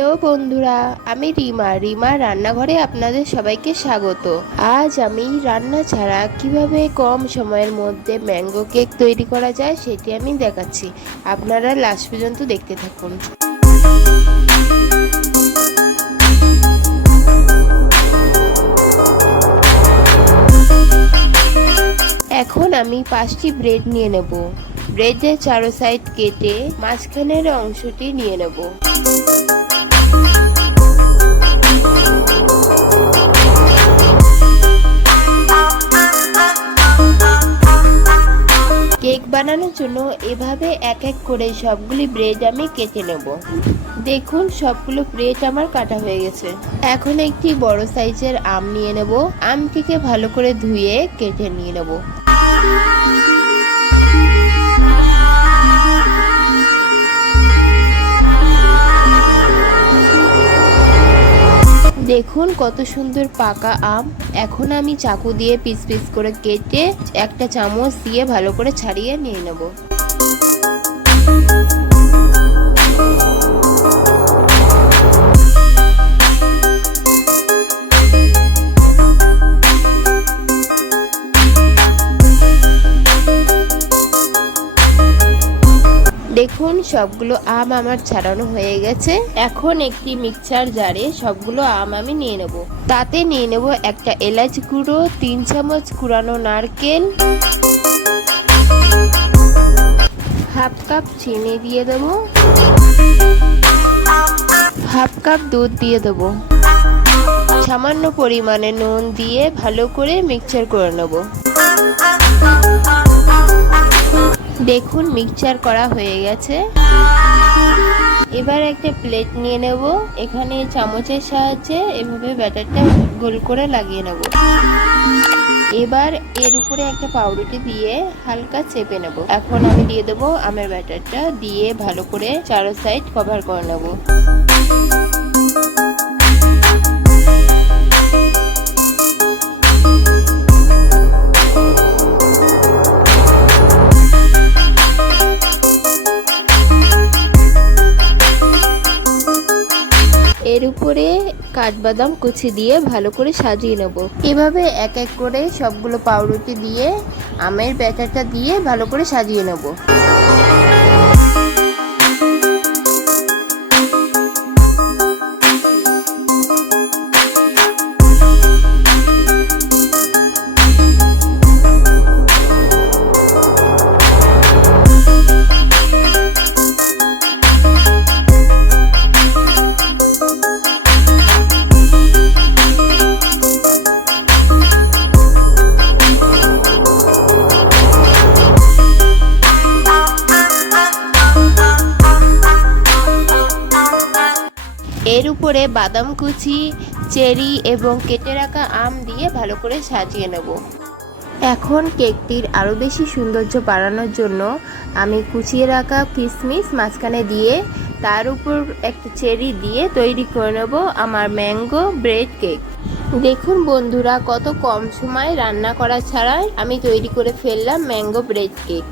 Hello বন্ধুরা, আমি রিমা রান্নাঘরে আপনাদের সবাইকে স্বাগত। আজ আমি রান্না ছাড়া কিভাবে কম সময়ের মধ্যে ম্যাঙ্গো কেক তৈরি করা যায় সেটি আমি দেখাচ্ছি। আপনারা লাস্ট পর্যন্ত দেখতে থাকুন। এখন আমি 5টি ব্রেড নিয়ে নেব। ব্রেডের চারো সাইড কেটে মাঝখানের অংশটি নিয়ে নেব। কেক বানানোর জন্য এভাবে এক এক করে সবগুলি ব্রেড আমি কেটে নেব। দেখুন সবগুলো ব্রেড আমার কাটা হয়ে গেছে। এখন একটি বড় সাইজের আম নিয়ে নেব। আমটিকে ভালো করে ধুয়ে কেটে নিয়ে নেব। দেখুন কত সুন্দর পাকা আম। এখন আমি চাকু দিয়ে পিস পিস করে কেটে একটা চামচ দিয়ে ভালো করে ছাড়িয়ে নিয়ে নেব। দেখুন সবগুলো আম আমার ছাড়ানো হয়ে গেছে। এখন একটি মিক্সচার জারে সবগুলো আম আমি নিয়ে নেব। তাতে নিয়ে নেব একটা এলাচ গুঁড়ো, 3 চামচ কুড়ানো নারকেল, হাফ কাপ চিনি দিয়ে দেব, হাফ কাপ দুধ দিয়ে দেব, সামান্য পরিমাণে নুন দিয়ে ভালো করে মিক্সচার করে নেব। দেখুন মিক্সচার করা হয়ে গেছে। এবার একটা প্লেট নিয়ে নেব। এখানে চামচের সাহায্যে এভাবে ব্যাটারটা গোল করে লাগিয়ে নেব। এবার এর উপরে একটা পাউরুটি দিয়ে হালকা চেপে নেব। এখন আমি দিয়ে দেবো আমের ব্যাটারটা, দিয়ে ভালো করে চারো সাইড কভার করে নেব। এর উপরে কাঠবাদাম কুচি দিয়ে ভালো করে সাজিয়ে নেব। এভাবে এক এক করে সবগুলো পাউরুটি দিয়ে আমের ব্যাটারটা দিয়ে ভালো করে সাজিয়ে নেব। এর উপরে বাদাম কুচি, চেরি এবং কেটে রাখা আম দিয়ে ভালো করে সাজিয়ে নেব। এখন কেকটির আরও বেশি সৌন্দর্য বাড়ানোর জন্য আমি কুচিয়ে রাখা কিশমিশ মাঝখানে দিয়ে তার উপর একটা চেরি দিয়ে তৈরি করে নেব আমার ম্যাঙ্গো ব্রেড কেক। দেখুন বন্ধুরা, কত কম সময় রান্না করা ছাড়াই আমি তৈরি করে ফেললাম ম্যাঙ্গো ব্রেড কেক।